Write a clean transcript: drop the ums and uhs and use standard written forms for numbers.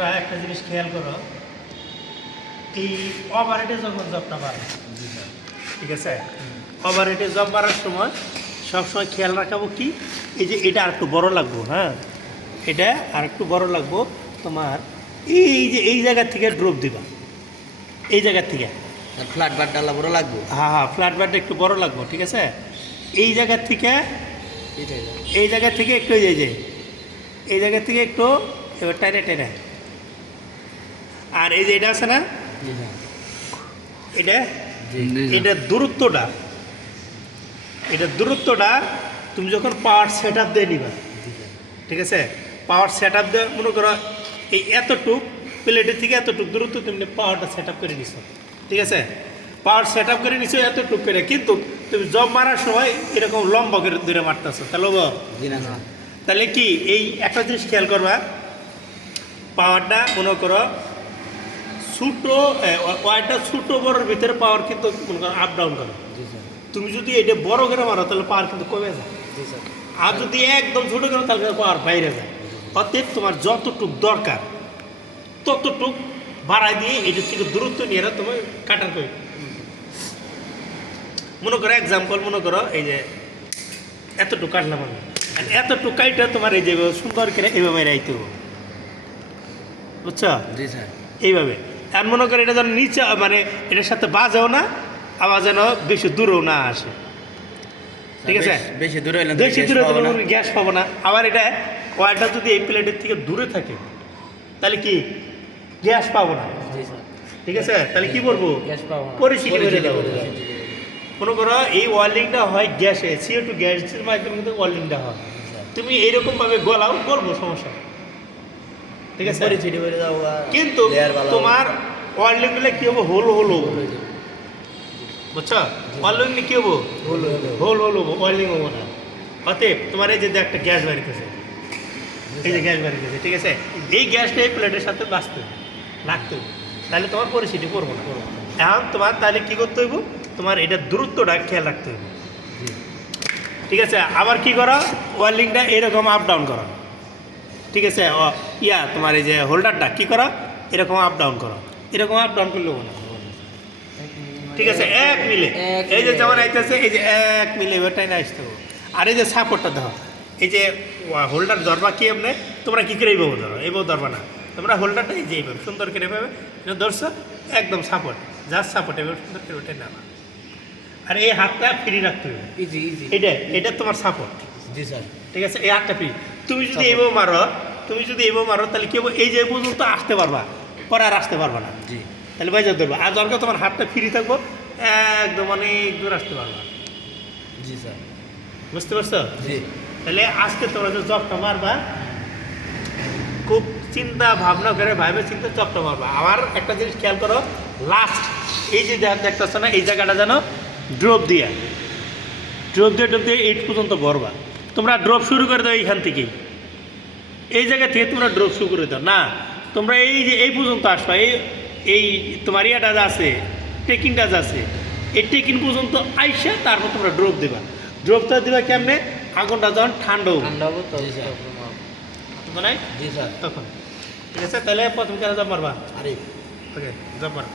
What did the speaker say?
তোমরা একটা জিনিস খেয়াল করো, এই ওভারহেডে যখন জবটা বাড়ে, ঠিক আছে, ওভারহেডে জব বাড়ার সময় সবসময় খেয়াল রাখাবো কি, এই যে এটা আর একটু বড় লাগবো, হ্যাঁ, এটা আর একটু বড় লাগবো তোমার, এই যে এই জায়গা থেকে ড্রপ দিবা, এই জায়গার থেকে ফ্ল্যাট বার ডালা বড় লাগবে। হ্যাঁ হ্যাঁ, ফ্ল্যাট বারটা একটু বড় লাগবো, ঠিক আছে। এই জায়গার থেকে এই জায়গা থেকে একটু এই জায়গা থেকে একটু এবার টেনে টেনে, আর এই যে এটা আছে না, এটা এটা দূরত্বটা, এটা দূরত্বটা তুমি যখন পাওয়ার সেট আপ দিয়ে নিবা, ঠিক আছে, পাওয়ার সেট আপ দিয়ে মনে করো এই এতটুক প্লেটের থেকে এতটুক দূরত্ব তুমি পাওয়ারটা সেট আপ করে নিছো, ঠিক আছে, পাওয়ার সেট আপ করে নিছো এতটুক করে, কিন্তু তুমি জব মারার সময় এরকম লম্বা করে দূরে মারতেছো, তাহলে কি এই একটা জিনিস খেয়াল করবা, পাওয়ারটা মনে করো ছোটো ওয়ারটা ছোটো বড়োর ভিতরে পাওয়ার কিন্তু মনে করো আপ ডাউন করে। তুমি যদি এটা বড় করে মারো তাহলে পাওয়ার কিন্তু কমে যায়, আর যদি একদম ছোটো করে তাহলে পাওয়ার বাইরে যায়। অতএব তোমার যতটুক দরকার ততটুক বাড়াই দিয়ে এটার থেকে দূরত্ব নিয়ে তোমার কাটার করে। মনে করো এক্সাম্পল, মনে করো এই যে এতটুকু কাটলাম আমি, এতটুকু কাইটা তোমার এই যে সুন্দর করে এইভাবে রাইতে হবে, বুঝছো? জি স্যার। এইভাবে আর মনে করো এটা যেন নিচে মানে এটার সাথে বাজেও না, আবার যেন বেশি দূরেও না আসে, ঠিক আছে, বেশি দূরে বেশি দূরে গ্যাস পাবো না। আবার এটা ওয়ারটা যদি এই প্লেটের থেকে দূরে থাকে তাহলে কি গ্যাস পাবো না, ঠিক আছে, তাহলে কি করবো, পরিস্থিতি করে দেবো। মনে করো এই ওয়েল্ডিংটা হয় গ্যাসে, CO2 গ্যাসের মাধ্যমে কিন্তু ওয়েল্ডিংটা হয়, তুমি এইরকমভাবে গলাও গলবো, সমস্যা, ঠিক আছে, কিন্তু তোমার ওয়েল্ডিংগুলো কী হবো, হোল বুঝছো, ওয়েল্ডিং কী হবো, হোল হবো, ওয়েল্ডিং হবো না। অতএব তোমার এই যে একটা গ্যাস বাড়িতেছে, এই যে গ্যাস বাড়িতেছে, ঠিক আছে, এই গ্যাসটা এই প্লেটের সাথে লাগতে হবে, তাহলে তোমার পরিস্থিতি করবো না। এখন তোমার তাহলে কী করতে হইব, তোমার এটা দূরত্বটা খেয়াল রাখতে হবে, ঠিক আছে। আবার কি করো, ওয়েল্ডিংটা এরকম আপ ডাউন করো, ঠিক আছে, তোমার এই যে হোল্ডারটা কী করো, এরকম আপ ডাউন করো, এরকম আপ ডাউন করলেও না, ঠিক আছে, এক মিলে এই যে যেমন আইতেছে, এই যে এক মিলে ওটাই না আসতে হবে। আর এই যে সাপোর্টটা দেখো, এই যে হোল্ডার ধরবা কি এমনি, তোমরা কী করে এইভাবে ধরো, এইভাবে ধরবা না, তোমরা হোল্ডারটা এই যে এইভাবে সুন্দর করে এভাবে ধরছো, একদম সাপোর্ট, যার সাপোর্ট এভাবে সুন্দর করে ওটাই নামা, আর এই হাতটা ফ্রি রাখতে হবে, এটা তোমার সাপোর্ট, জি স্যার, ঠিক আছে, এই হাতটা ফ্রি। তুমি যদি এইভাবে মারো তাহলে কি হবে, এই যে পর্যন্ত আসতে পারবা, পরে আর আসতে পারবা না, জি, তাহলে বাইজা ধরবা, আর দরকার তোমার হাতটা ফ্রি থাকবো, একদম অনেক দূর আসতে পারবা, জি স্যার, বুঝতে পারছো? জি। তাহলে আজকে তোমরা যে জবটা মারবা খুব চিন্তা ভাবনা করে চিন্তা জবটা মারবা। আবার একটা জিনিস খেয়াল করো, লাস্ট এই যে দেখতেছো না, এই জায়গাটা যেন ড্রপ দিয়ে 8 পর্যন্ত ভরবা। তোমরা ড্রপ শুরু করে দাও এইখান থেকেই, এই জায়গা থেকে তোমরা ড্রপ শুরু করে দাও না, তোমরা এই যে এই পর্যন্ত আসবা, এই তোমার ইয়াটা যা আছে, টেকিংটা যা আছে, এই টেকিং পর্যন্ত আইসা তারপর তোমরা ড্রপ দেবা। ড্রপটা দেবা কেমনে, আগুনটা যখন ঠান্ডা হবে তখন, ঠিক আছে। তাহলে প্রথম কেন জব মারবা, ওকে জব মার।